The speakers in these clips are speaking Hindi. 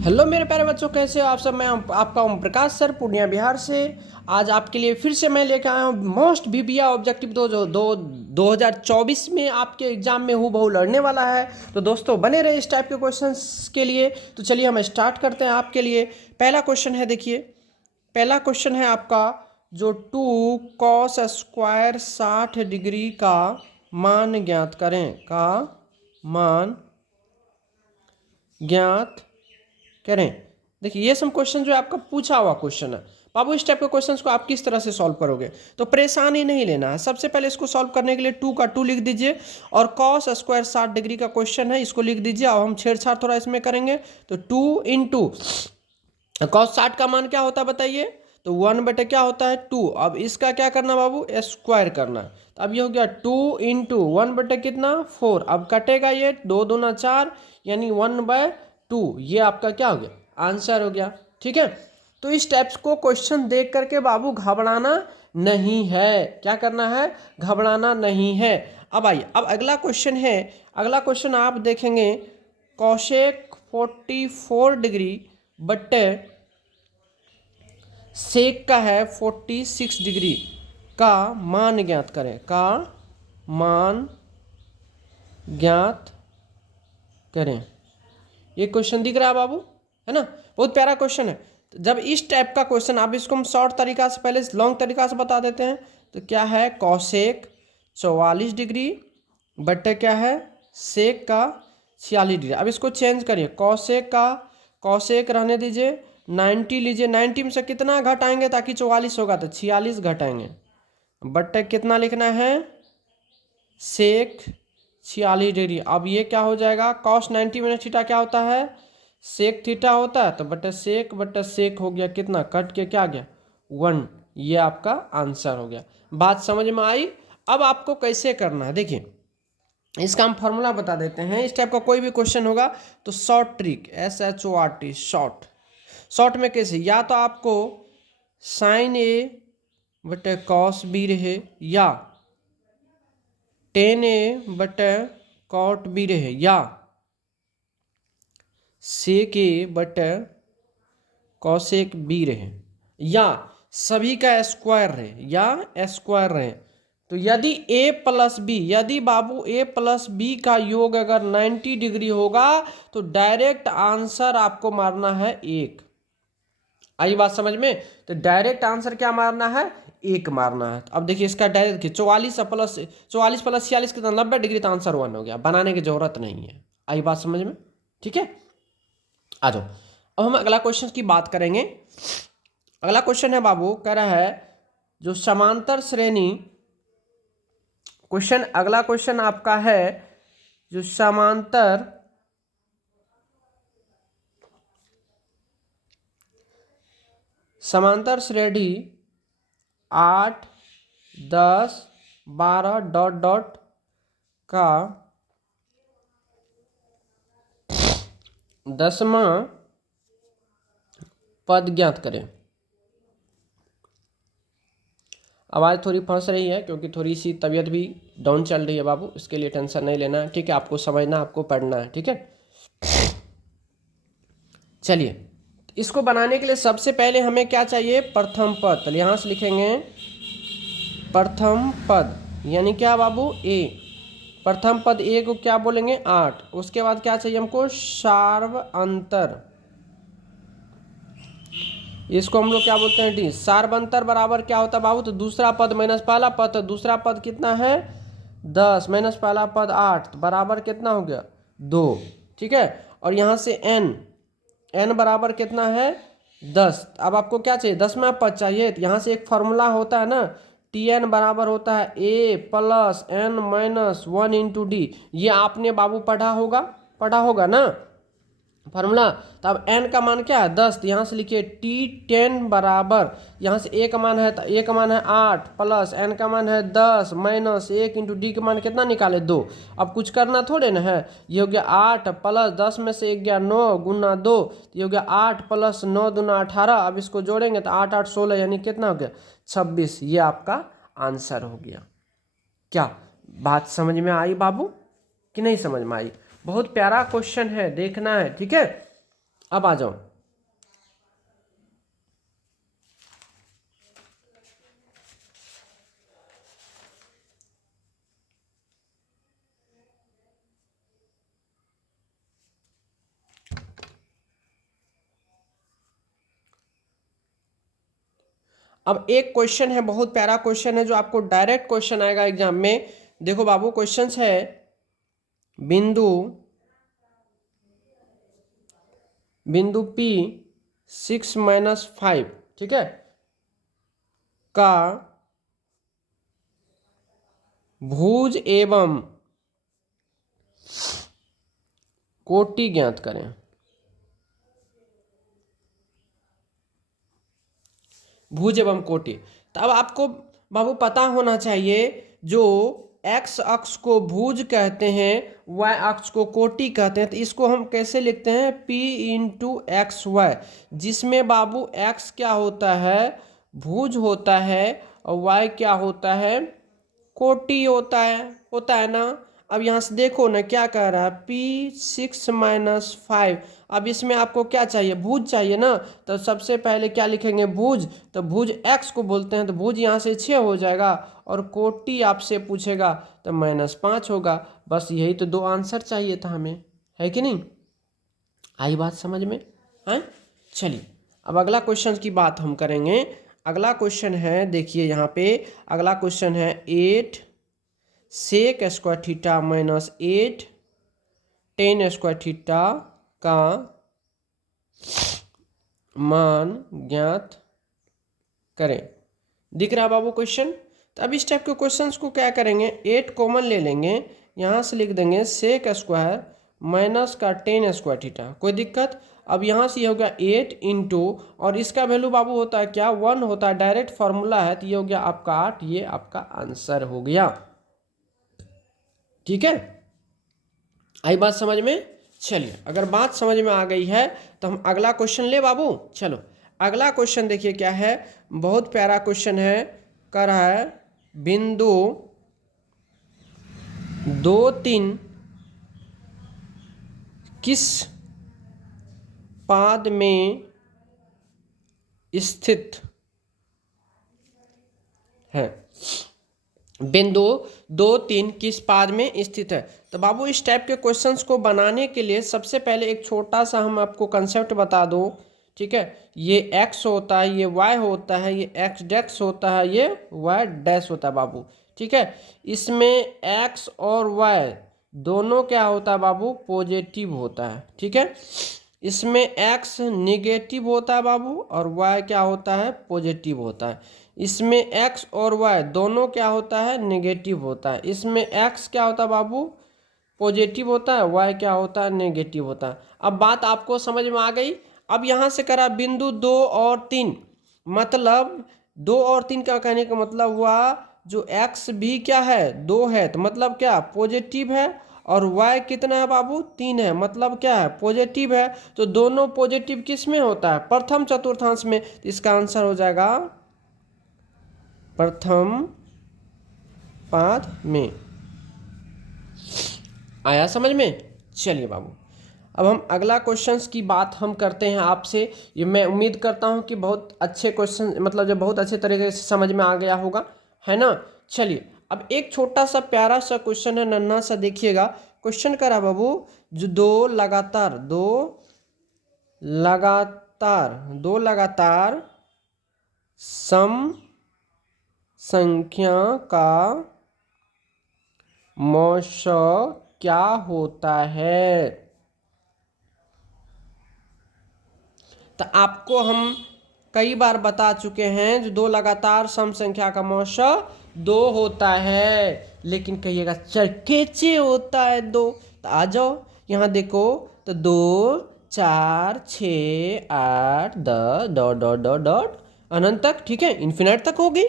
हेलो मेरे प्यारे बच्चों, कैसे हो आप सब। मैं आपका ओम प्रकाश सर, पूर्णिया बिहार से। आज आपके लिए फिर से मैं लेकर आया हूँ मोस्ट बीबीए ऑब्जेक्टिव 2024 में आपके एग्जाम में हूबहू लड़ने वाला है। तो दोस्तों बने रहे इस टाइप के क्वेश्चंस के लिए। तो चलिए हम स्टार्ट करते हैं आपके लिए। पहला क्वेश्चन है, देखिए पहला क्वेश्चन है आपका, जो 2 cos² 60 डिग्री का मान ज्ञात करें, का मान ज्ञात करें। देखिए ये सब क्वेश्चन जो है आपका पूछा हुआ क्वेश्चन है बाबू। इस टाइप के क्वेश्चंस को आप किस तरह से सॉल्व करोगे, तो परेशानी नहीं लेना है। सबसे पहले इसको सॉल्व करने के लिए 2 का 2 लिख दीजिए और cos² 60 डिग्री का क्वेश्चन है, इसको लिख दीजिए। अब हम छेड़छाड़ थोड़ा इसमें करेंगे। तो 2 इंटू cos 60 का मान क्या होता है बताइए, तो 1 बटे क्या होता है 2। अब इसका क्या करना बाबू, स्क्वायर करना। तो अब ये हो गया 2 इंटू 1 बटे कितना 4। अब कटेगा ये 2 दूना 4 यानी 1/2। ये आपका क्या हो गया, आंसर हो गया। ठीक है, तो इस टाइप्स को क्वेश्चन देख करके बाबू घबराना नहीं है। क्या करना है, घबराना नहीं है। अब आइए, अब अगला क्वेश्चन है। अगला क्वेश्चन आप देखेंगे, कौशेक 44 डिग्री बटे सेक का है 46 डिग्री का मान ज्ञात करें, का मान ज्ञात करें। ये क्वेश्चन दिख रहा है बाबू, है ना। बहुत प्यारा क्वेश्चन है। तो जब इस टाइप का क्वेश्चन, आप इसको हम शॉर्ट तरीका से पहले लॉन्ग तरीका से बता देते हैं। तो क्या है, कौशेक 44 डिग्री बटे क्या है, सेक का 46 डिग्री। अब इसको चेंज करिए, कौशेक का कौशेक रहने दीजिए, 90 लीजिए। 90 में से कितना घटाएंगे ताकि 44 होगा, तो 46 घटाएंगे। बटे कितना लिखना है, सेक 46 डिग्री। अब ये क्या हो जाएगा, cos 90 माइनस थीटा क्या होता है, सेक थीटा होता है। तो बटे सेक हो गया कितना, कट के क्या आ गया 1। ये आपका आंसर हो गया। बात समझ में आई। अब आपको कैसे करना है, देखिए इसका हम फॉर्मूला बता देते हैं। इस टाइप का कोई भी क्वेश्चन होगा तो short trick, SHORT, short. Short में कैसे, या तो आपको साइन ए बटे कॉस बी रहे, या टेन ए बटे कॉट बी रहे, या सेक ए बटे कॉसेक बी रहे, या सभी का स्क्वायर रहे, या स्क्वायर रहे। तो यदि a प्लस बी, यदि बाबू a प्लस बी का योग अगर 90 डिग्री होगा तो डायरेक्ट आंसर आपको मारना है 1। आई बात समझ में। तो डायरेक्ट आंसर क्या मारना है, 1 मारना है। अब देखिए इसका डायरेक्ट 44 प्लस 46 कितना 90 डिग्री, तो आंसर 1 हो गया। बनाने की जरूरत नहीं है। आई बात समझ में, ठीक है। आ जाओ, अब हम अगला क्वेश्चन की बात करेंगे। अगला क्वेश्चन है बाबू, कह रहा है जो समांतर श्रेणी, क्वेश्चन अगला क्वेश्चन आपका है, जो समांतर श्रेणी 8, 10, 12 डॉट डॉट का 10वां पद ज्ञात करें। आवाज़ थोड़ी फंस रही है क्योंकि थोड़ी सी तबीयत भी डाउन चल रही है बाबू, इसके लिए टेंशन नहीं लेना है। ठीक है, आपको समझना, आपको पढ़ना है। ठीक है, चलिए इसको बनाने के लिए सबसे पहले हमें क्या चाहिए, प्रथम पद। तो यहाँ से लिखेंगे प्रथम पद, यानी क्या बाबू, ए। प्रथम पद ए को क्या बोलेंगे, 8। उसके बाद क्या चाहिए हमको, सार्वअंतर, इसको हम लोग क्या बोलते हैं, डी। सार्वअंतर बराबर क्या होता है बाबू, तो दूसरा पद माइनस पहला पद। तो दूसरा पद कितना है 10 माइनस पहला पद 8, तो बराबर कितना हो गया 2। ठीक है, और यहाँ से n बराबर कितना है 10। अब आपको क्या चाहिए, 10वां पद चाहिए। तो यहाँ से एक फॉर्मूला होता है ना, Tn बराबर होता है a plus n minus 1 into D. ये आपने बाबू पढ़ा होगा ना फॉर्मूला। तो अब n का मान क्या है 10, तो यहाँ से लिखिए T10 बराबर, यहाँ से a का मान है, तो a का मान है 8 प्लस n का मान है 10 माइनस 1 इंटू डी का मान कितना निकाले 2। अब कुछ करना थोड़े ना है। ये हो गया 8 प्लस 10 में से 1 गया 9 गुना 2, तो ये हो गया 8 प्लस 9 दूना 18। अब इसको जोड़ेंगे तो 8 8 16 यानी कितना हो गया 26। ये आपका आंसर हो गया। क्या बात समझ में आई बाबू कि नहीं समझ में आई। बहुत प्यारा क्वेश्चन है, देखना है। ठीक है, अब आ जाओ, अब एक क्वेश्चन है, बहुत प्यारा क्वेश्चन है, जो आपको डायरेक्ट क्वेश्चन आएगा एग्जाम में। देखो बाबू, क्वेश्चन है बिंदु P 6-5, ठीक है, का भुज एवं कोटि ज्ञात करें। भुज एवं कोटि, तो अब आपको बाबू पता होना चाहिए, जो एक्स अक्ष को भुज कहते हैं, वाई अक्ष को कोटि कहते हैं, तो इसको हम कैसे लिखते हैं, P इंटू एक्स वाई, जिसमें बाबू एक्स क्या होता है, भुज होता है, और वाई क्या होता है, कोटि होता है ना। अब यहाँ से देखो ना क्या कह रहा है, P6-5। अब इसमें आपको क्या चाहिए, भुज चाहिए ना, तो सबसे पहले क्या लिखेंगे, भुज, तो भुज x को बोलते हैं, तो भुज यहाँ से 6 हो जाएगा, और कोटि आपसे पूछेगा तो -5 होगा। बस यही तो दो आंसर चाहिए था हमें, है कि नहीं। आई बात समझ में, है। चलिए अब अगला क्वेश्चन की बात हम करेंगे। अगला क्वेश्चन है, देखिए यहाँ पे अगला क्वेश्चन है 8 sec square theta -8 ten square theta का मान ज्ञात करें। दिख रहा बाबू क्वेश्चन। तो अब इस टाइप के क्वेश्चंस को क्या करेंगे, 8 कॉमन ले लेंगे, यहाँ से लिख देंगे सेक स्क्वायर माइनस का टेन स्क्वायर थीटा, कोई दिक्कत। अब यहाँ से ये हो गया 8 इंटू, और इसका वैल्यू बाबू होता है क्या, 1 होता है, डायरेक्ट फार्मूला है, तो ये हो गया आपका 8, ये आपका आंसर हो गया। ठीक है, आई बात समझ में। चलिए अगर बात समझ में आ गई है तो हम अगला क्वेश्चन ले बाबू। चलो अगला क्वेश्चन देखिए क्या है, बहुत प्यारा क्वेश्चन है, कर रहा है बिंदु 2-3 किस पाद में स्थित है। बिंदु 2-3 किस पाद में स्थित है। तो बाबू इस टाइप के क्वेश्चंस को बनाने के लिए सबसे पहले एक छोटा सा हम आपको कंसेप्ट बता दो, ठीक है। ये x होता है, ये y होता है, ये x डैश होता है, ये y डैश होता है बाबू, ठीक है। इसमें x और y दोनों क्या होता है बाबू, पॉजिटिव होता है, ठीक है। इसमें x निगेटिव होता है बाबू, और y क्या होता है, पॉजिटिव होता है। इसमें x और y दोनों क्या होता है, नेगेटिव होता है। इसमें x क्या होता है बाबू, पॉजिटिव होता है, y क्या होता है, नेगेटिव होता है। अब बात आपको समझ में आ गई। अब यहाँ से करा बिंदु 2 और 3, मतलब 2 और 3 का कहने का मतलब हुआ जो x भी क्या है, 2 है, तो मतलब क्या, पॉजिटिव है, और y कितना है बाबू, 3 है, मतलब क्या है, पॉजिटिव है। तो दोनों पॉजिटिव किस में होता है, प्रथम चतुर्थांश में। तो इसका आंसर हो जाएगा प्रथम पाद में। आया समझ में। चलिए बाबू अब हम अगला क्वेश्चंस की बात हम करते हैं आपसे। ये मैं उम्मीद करता हूँ कि बहुत अच्छे क्वेश्चन, मतलब जो बहुत अच्छे तरीके से समझ में आ गया होगा, है ना। चलिए अब एक छोटा सा प्यारा सा क्वेश्चन है, नन्हा सा, देखिएगा क्वेश्चन करा बाबू, जो दो लगातार सम संख्या का मौशा क्या होता है। तो आपको हम कई बार बता चुके हैं, जो दो लगातार सम संख्या का मौशा 2 होता है, लेकिन कहिएगा कैसे होता है 2। तो आ जाओ यहाँ देखो, तो 2 4 6 8 10 डॉट डॉट डॉट डॉट अनंत तक, ठीक है, इन्फिनिट तक होगी।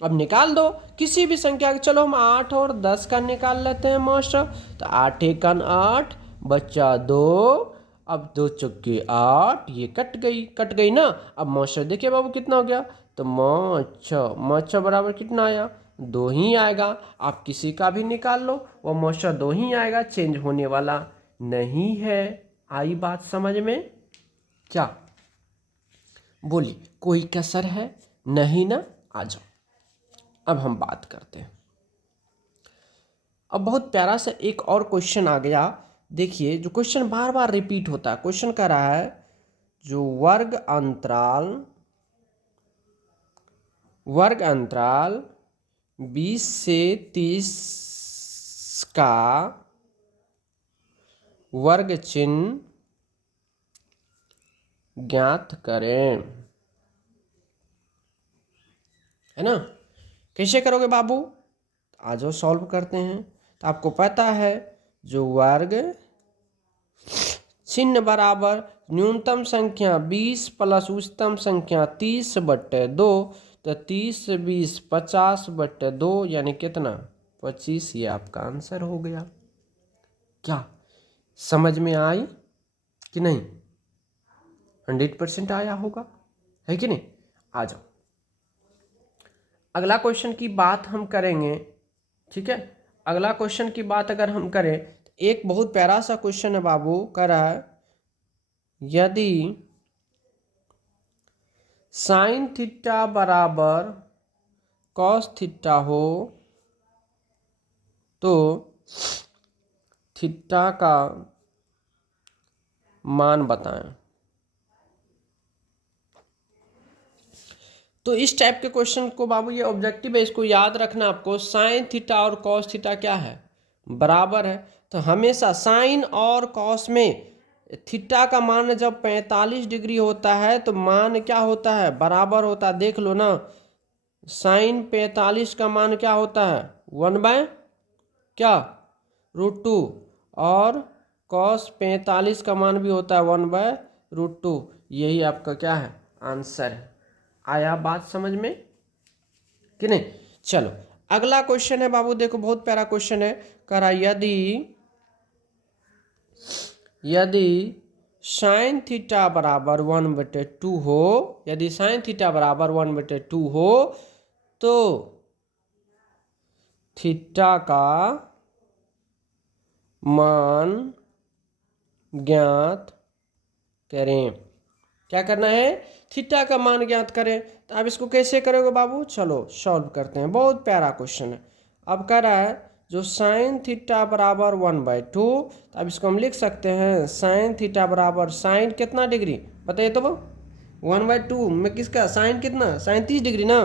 अब निकाल दो किसी भी संख्या का। चलो हम 8 और 10 का निकाल लेते हैं मास्टर। तो 8 × 8 बच्चा 2, अब 2 चौके 8, ये कट गई ना। अब मास्टर देखिए बाबू कितना हो गया, तो मास्टर बराबर कितना आया, 2 ही आएगा। आप किसी का भी निकाल लो, वो मास्टर 2 ही आएगा, चेंज होने वाला नहीं है। आई बात समझ में। क्या? बोलिए, कोई कसर है? नहीं ना? आ जाओ, अब हम बात करते हैं। अब बहुत प्यारा सा एक और क्वेश्चन आ गया। देखिए, जो क्वेश्चन बार बार रिपीट होता है, क्वेश्चन कह रहा है जो वर्ग अंतराल 20 से 30 का वर्ग चिन्ह ज्ञात करें, है ना? कैसे करोगे बाबू? आ जाओ, सॉल्व करते हैं। तो आपको पता है जो वर्ग चिन्ह बराबर न्यूनतम संख्या 20 प्लस उच्चतम संख्या 30/2, तो 30 20 50/2 यानी कितना? 25। ये आपका आंसर हो गया। क्या समझ में आई कि नहीं? 100% आया होगा, है कि नहीं? आ जाओ, अगला क्वेश्चन की बात हम करेंगे। ठीक है, अगला क्वेश्चन की बात अगर हम करें, एक बहुत प्यारा सा क्वेश्चन है बाबू, कह रहा है यदि साइन थीटा बराबर कॉस थीटा हो तो थीटा का मान बताएं। तो इस टाइप के क्वेश्चन को बाबू, ये ऑब्जेक्टिव है, इसको याद रखना आपको। साइन थीटा और कॉस थीटा क्या है? बराबर है। तो हमेशा साइन और कॉस में थीटा का मान जब 45 डिग्री होता है तो मान क्या होता है? बराबर होता है। देख लो ना, साइन 45 का मान क्या होता है? 1 क्या? √2। और कॉस 45 का मान भी होता है 1/√2। यही आपका क्या है? आंसर है। आया बात समझ में कि नहीं? चलो, अगला क्वेश्चन है बाबू, देखो बहुत प्यारा क्वेश्चन है। कह रहा यदि साइन थीटा बराबर 1/2 हो, यदि साइन थीटा बराबर 1/2 हो तो थीटा का मान ज्ञात करें। क्या करना है? थीटा का मान ज्ञात करें। तो आप इसको कैसे करोगे बाबू? चलो सॉल्व करते हैं। बहुत प्यारा क्वेश्चन है। अब कह रहा है जो साइन थीटा बराबर 1/2, तो अब इसको हम लिख सकते हैं साइन थीटा बराबर साइन कितना डिग्री बताइए तो? 1/2 में किसका साइन कितना? साइन 30 डिग्री ना,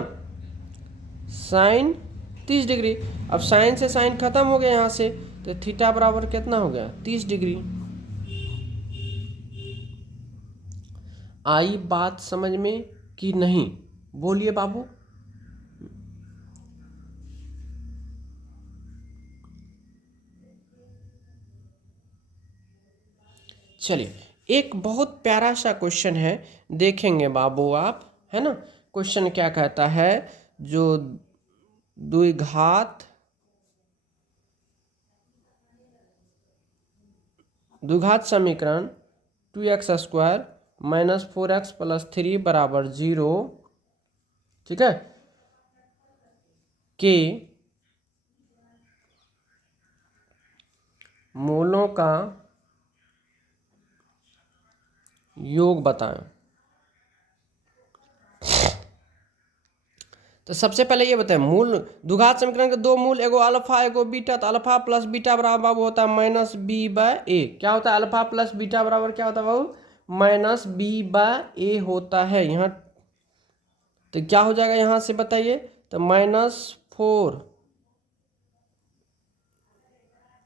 साइन 30 डिग्री। अब साइन से साइन खत्म हो गया यहाँ से, तो थीटा बराबर कितना हो गया? 30 डिग्री। आई बात समझ में कि नहीं? बोलिए बाबू। चलिए, एक बहुत प्यारा सा क्वेश्चन है, देखेंगे बाबू आप, है ना? क्वेश्चन क्या कहता है? जो द्विघात समीकरण 2x² - 4x + 3 = 0, ठीक है, के मूलों का योग बताएं। तो सबसे पहले ये बताएं, मूल द्विघात समीकरण के दो मूल, एगो अल्फा एगो बीटा। तो अल्फा प्लस बीटा बराबर बाबू होता है -b/a। क्या होता है? अल्फा प्लस बीटा बराबर क्या होता है बाबू? -b/a होता है यहाँ। तो क्या हो जाएगा यहाँ से बताइए? तो -4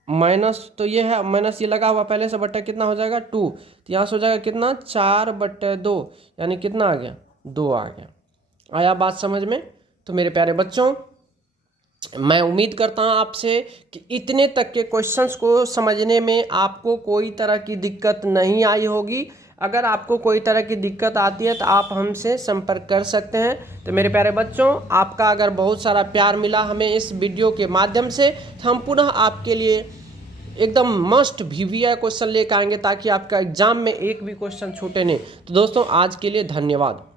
माइनस, तो ये है माइनस, ये लगा हुआ पहले से, बट्टा कितना हो जाएगा? 2। तो यहाँ से हो जाएगा कितना? 4/2, यानी कितना आ गया? 2 आ गया। आया बात समझ में? तो मेरे प्यारे बच्चों, मैं उम्मीद करता हूँ आपसे कि इतने तक के क्वेश्चंस को समझने में आपको कोई तरह की दिक्कत नहीं आई होगी। अगर आपको कोई तरह की दिक्कत आती है तो आप हमसे संपर्क कर सकते हैं। तो मेरे प्यारे बच्चों, आपका अगर बहुत सारा प्यार मिला हमें इस वीडियो के माध्यम से, तो हम पुनः आपके लिए एकदम मस्ट VVI क्वेश्चन लेकर आएंगे, ताकि आपका एग्जाम में एक भी क्वेश्चन छूटे नहीं। तो दोस्तों, आज के लिए धन्यवाद।